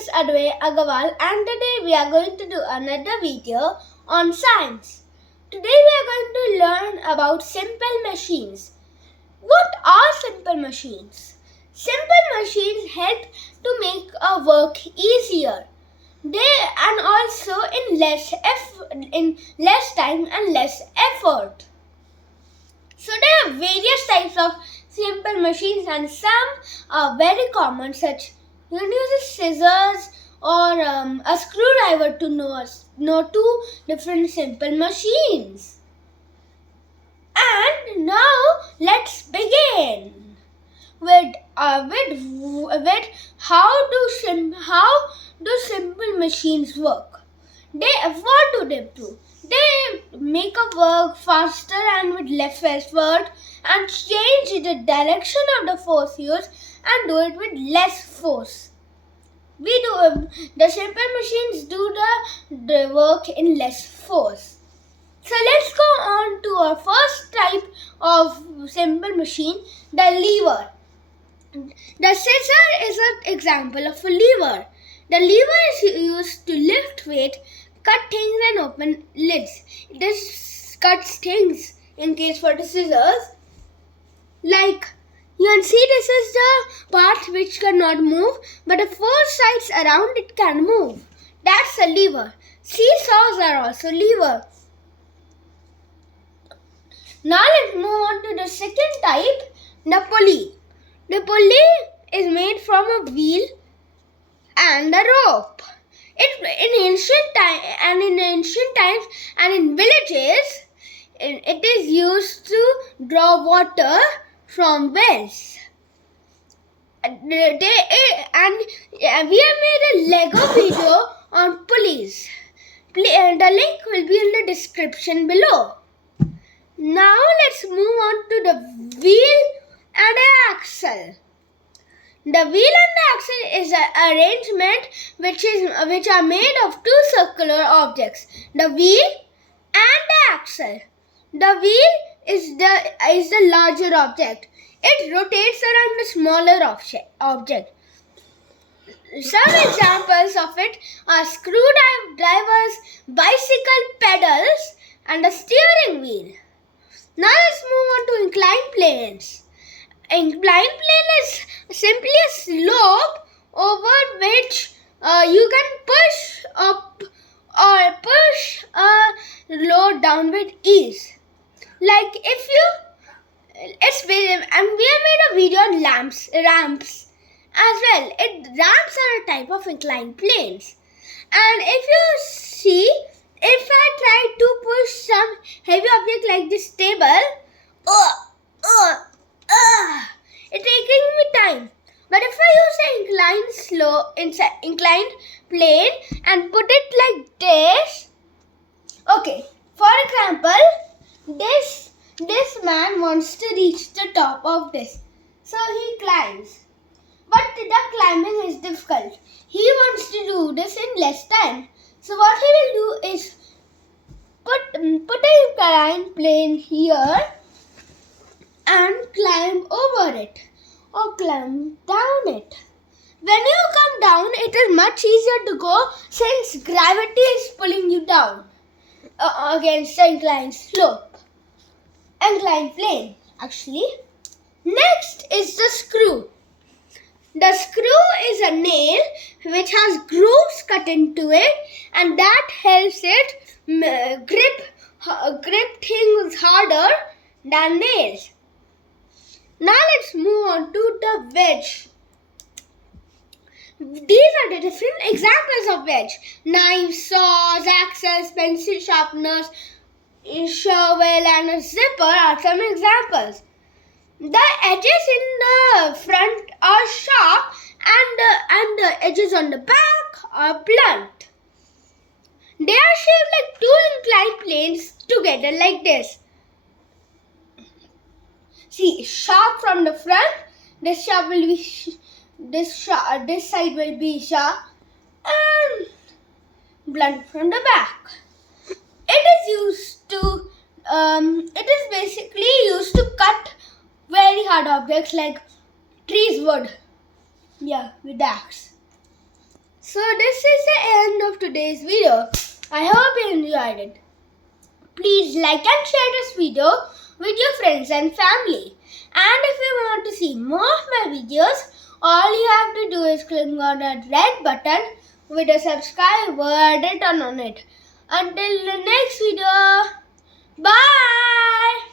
is Advay Agarwal and today we are going to do another video on science. Today we are going to learn about simple machines. What are simple machines? Simple machines help to make our work easier. And also in less time and less effort. So there are various types of simple machines and some are very common, such you can use scissors or a screwdriver to know two different simple machines. And now let's begin with how do simple machines work. What do they do? They make a work faster and with less effort and change the direction of the force used and do it with less force. The simple machines do the work in less force. So let's go on to our first type of simple machine, the lever. The scissor is an example of a lever. The lever is used to lift weight, cut things and open lids. This cuts things in case for the scissors. Like you can see, this is the part which cannot move, but the four sides around it can move. That's a lever. Seesaws are also lever. Now let's move on to the second type, the pulley. The pulley is made from a wheel and a rope. In ancient times and in villages, it is used to draw water from wells. We have made a Lego video on pulleys. The link will be in the description below. Now let's move on to the wheel and the axle. The wheel and the axle is an arrangement which are made of two circular objects, the wheel and the axle. The wheel is the larger object. It rotates around the smaller object. Some examples of it are screwdrivers, bicycle pedals, and a steering wheel. Now let's move on to inclined planes. Inclined plane is simply a slope over which you can push up or push a load down with ease. Like if you, we have made a video on ramps as well. Ramps are a type of inclined planes. And if you see, if I try to push some heavy object like this table, it's taking me time. But if I use an inclined plane and put it like this, okay. For example, this man wants to reach the top of this, so he climbs. But the climbing is difficult. He wants to do this in less time. So what he will do is put an inclined plane here and climb over it or climb down it. When you come down, it is much easier to go since gravity is pulling you down against the inclined plane actually. Next is the screw. The screw is a nail which has grooves cut into it, and that helps it grip things harder than nails. Now let's move on to the wedge. These are the different examples of wedge. Knives, saws, axes, pencil sharpeners, shovel and a zipper are some examples. The edges in the front are sharp and the edges on the back are blunt. They are shaped like two inclined planes together like this. See, sharp from the front, this side will be sharp, and blunt from the back. It is basically used to cut very hard objects like trees wood. Yeah, with the axe. So this is the end of today's video. I hope you enjoyed it. Please like and share this video with your friends and family. And if you want to see more of my videos, all you have to do is click on that red button with a subscribe word written on it. Until the next video, bye!